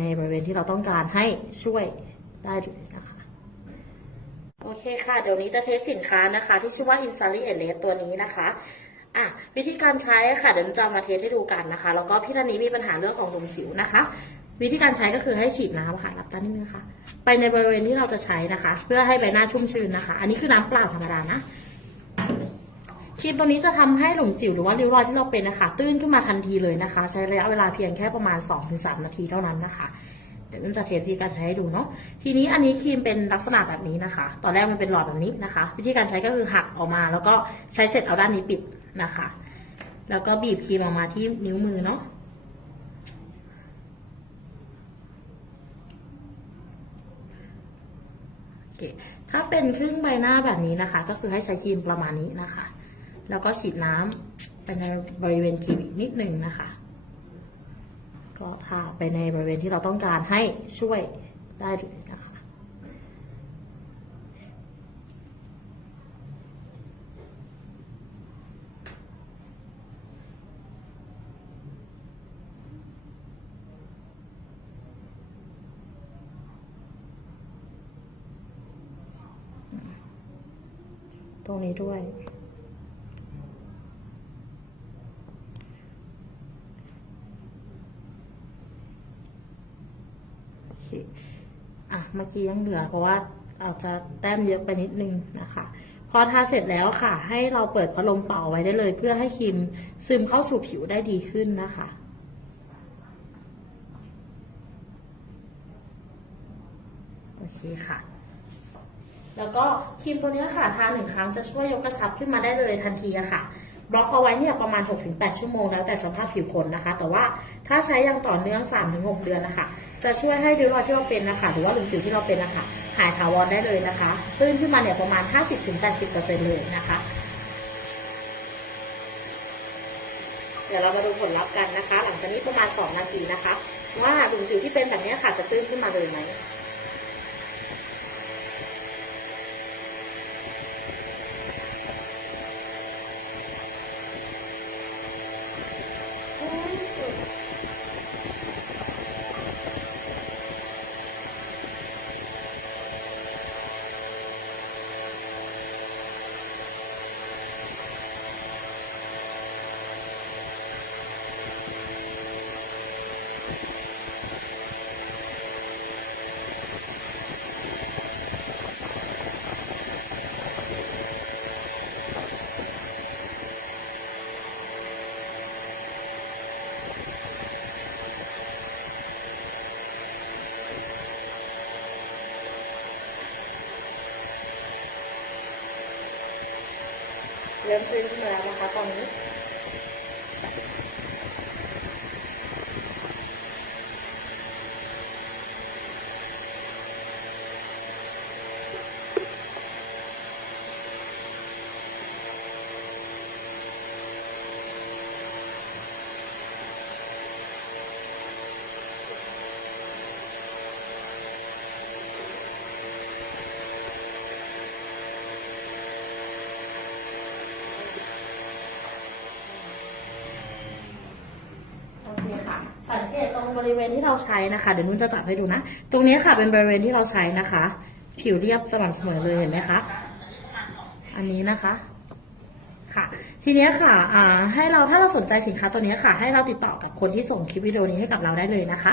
ในบริเวณที่เราต้องการให้ช่วยได้เลยนะคะ โอเคค่ะ เดี๋ยวนี้จะเทสสินค้านะคะ ที่ชื่อว่า i n s a l i e l e ตัวนี้นะคะอะวิธีการใช้ค่ะเดี๋ยวหนูจะมาเทสให้ดูกันนะคะ แล้วก็พี่ท่านนี้มีปัญหาเรื่องของหลุมสิวนะคะ วิธีการใช้ก็คือให้ฉีดน้ำค่ะรับตานิดนึงค่ะ ไปในบริเวณที่เราจะใช้นะคะ เพื่อให้ใบหน้าชุ่มชื้นนะคะ อันนี้คือน้ำเปล่าธรรมดานะ ครีมตัวนี้จะทำให้หลุมสิวหรือว่าริ้วรอยที่เราเป็นนะคะ ตื้นขึ้นมาทันทีเลยนะคะ ใช้ระยะเวลาเพียงแค่ประมาณ 2-3 นาทีเท่านั้นนะคะเดี๋ยวนุ่นจะเทสวิธีการใช้ให้ดูเนาะ ทีนี้อันนี้ครีมเป็นลักษณะแบบนี้นะคะ ตอนแรกมันเป็นหลอดแบบนี้นะคะ วิธีการใช้ก็คือหักออกมา แล้วก็ใช้เสร็จเอาด้านนี้ปิดนะคะ แล้วก็บีบครีมออกมาที่นิ้วมือเนาะโอเคถ้าเป็นครึ่งใบหน้าแบบนี้นะคะ ก็คือให้ใช้ครีมประมาณนี้นะคะ แล้วก็ฉีดน้ำไปในบริเวณครีมอีกนิดหนึ่งนะคะ ก็ทาไปในบริเวณที่เราต้องการให้ช่วยได้เลยนะคะตรงนี้ด้วย เคอะเมื่อกี้ยังเหลือเพราะว่าอาจจะแต้มเยอะไปนิดนึงนะคะพอทาเสร็จแล้วค่ะ ให้เราเปิดพัดลมเป่าไว้ได้เลย เพื่อให้ครีมซึมเข้าสู่ผิวได้ดีขึ้นนะคะ โอเคค่ะ แล้วก็ครีมตัวนี้ค่ะทาหนึ่งครั้งจะช่วยยกกระชับขึ้นมาได้เลยทันทีค่ะ บล็อกเอาไว้เนี่ยประมาณ 6-8 ชั่วโมงแล้วแต่สภาพผิวคนนะคะ แต่ว่าถ้าใช้อย่างต่อเนื่อง 3-6 เดือนนะคะ จะช่วยให้ริ้วรอยที่เราเป็นนะคะ หรือว่าหลุมสิวที่เราเป็นนะคะหายถาวรได้เลยนะคะตื้นขึ้นมาเนี่ยประมาณ 50-80%เลยนะคะ เดี๋ยวเรามาดูผลลัพธ์กันนะคะ หลังจากนี้ประมาณ 2 นาทีนะคะ ว่าหลุมสิวที่เป็นแบบนี้ค่ะจะตื้นขึ้นมาเลยไหม เริ่มตื้นขึ้นมาแล้วนะคะ ตอนนี้ โอเคค่ะ สังเกตตรง บริเวณที่เราใช้นะคะ เดี๋ยวนุ่นจะจับให้ดูนะ ตรงนี้ค่ะเป็นบริเวณที่เราใช้นะคะ ผิวเรียบสม่ำเสมอเลยเห็นไหมคะ อันนี้นะคะค่ะ ทีนี้ค่ะอ่าให้เราถ้าเราสนใจสินค้าตัวนี้ค่ะ ให้เราติดต่อกับคนที่ส่งคลิปวิดีโอนี้ให้กับเราได้เลยนะคะ